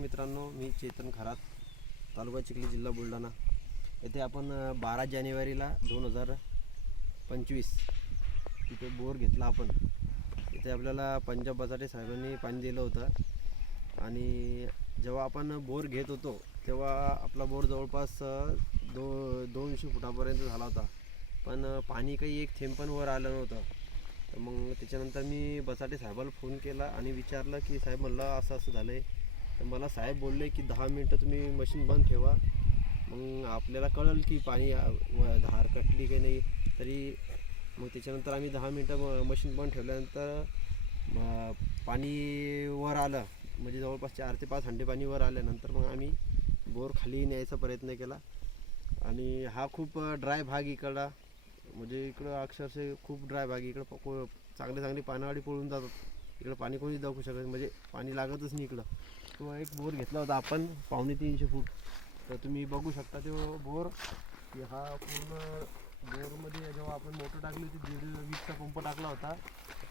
मित्रांनो मी चेतन खरात तालुका चिखली जिल्हा बुलढाणा. येथे आपण बारा जानेवारीला दोन हजार पंचवीस तिथे बोर घेतला आपण. इथे आपल्याला पंजाब बसाटे साहेबांनी पाणी दिलं होतं. आणि जेव्हा आपण बोर घेत होतो तेव्हा आपला बोर जवळपास दो दोनशे फुटापर्यंत झाला होता. पण पाणी काही एक थेंब पण वर आलं नव्हतं. तर मग त्याच्यानंतर मी बसाटे साहेबाला फोन केला आणि विचारलं की साहेब म्हणलं असं असं झालं आहे तर मला साहेब बोलले की दहा मिनटं तुम्ही मशीन बंद ठेवा. मग आपल्याला कळेल की पाणी व धार कटली की नाही. तरी मग त्याच्यानंतर आम्ही दहा मिनटं म- मशीन बंद ठेवल्यानंतर पाणी वर आलं. म्हणजे जवळपास चार ते पाच हंडे पाणी वर आल्यानंतर मग आम्ही बोर खाली न्यायचा प्रयत्न केला. आणि हा खूप ड्राय भाग इकडला. म्हणजे इकडं अक्षरशः खूप ड्राय भाग. इकडं चांगले चांगले चांगली पानावाडी पळून जातात. इकडं पाणी कोणीच दाखवू शकत म्हणजे पाणी लागतच नाही इकडं. तो एक बोर घेतला होता आपण पावणे तीनशे फूट. तर तुम्ही बघू शकता तो बोर की हा पूर्ण बोरमध्ये जेव्हा आपण मोटर टाकली होती दीड वीसचा पंप टाकला होता.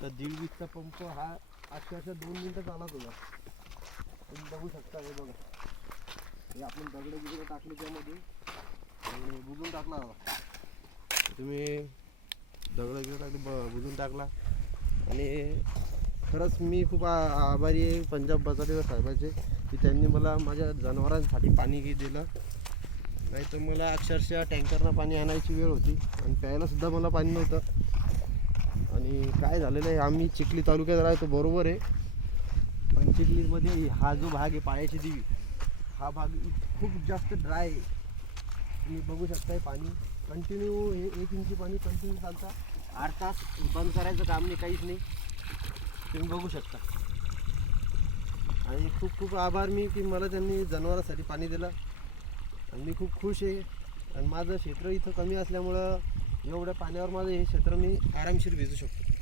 तर दीड वीसचा पंप हा अक्षरशः दोन मिनटं चालत होता. तुम्ही बघू शकता हे बघा. हे आपण दगड बिगडं टाकले त्यामध्ये. आणि बुजून टाकला होता तुम्ही दगड बिगडं टाकले ब बुजून टाकला. आणि खरंच मी खूप आ- आभारी आहे पंजाब बजाटे साहेबाचे की त्यांनी मला माझ्या जनावरांसाठी पाणी दिलं. नाही तर मला अक्षरशः टँकरनं पाणी आणायची वेळ होती आणि प्यायलासुद्धा मला पाणी नव्हतं. आणि काय झालेलं आहे आम्ही चिखली तालुक्यात राहतो बरोबर आहे. पण चिखलीमध्ये हा जो भाग आहे पायाची देवी हा भाग खूप जास्त ड्राय आहे. तुम्ही बघू शकताय पाणी. कंटिन्यू हे एक इंची पाणी कंटिन्यू चालतं. आठ तास बंद करायचं काम नाही काहीच नाही. तुम्ही बघू शकता. आणि खूप खूप आभार मी की मला त्यांनी जनावरांसाठी पाणी दिलं. आणि मी खूप खुश आहे. आणि माझं क्षेत्र इथं कमी असल्यामुळं एवढ्या पाण्यावर माझं हे क्षेत्र मी आरामशीर भिजू शकतो.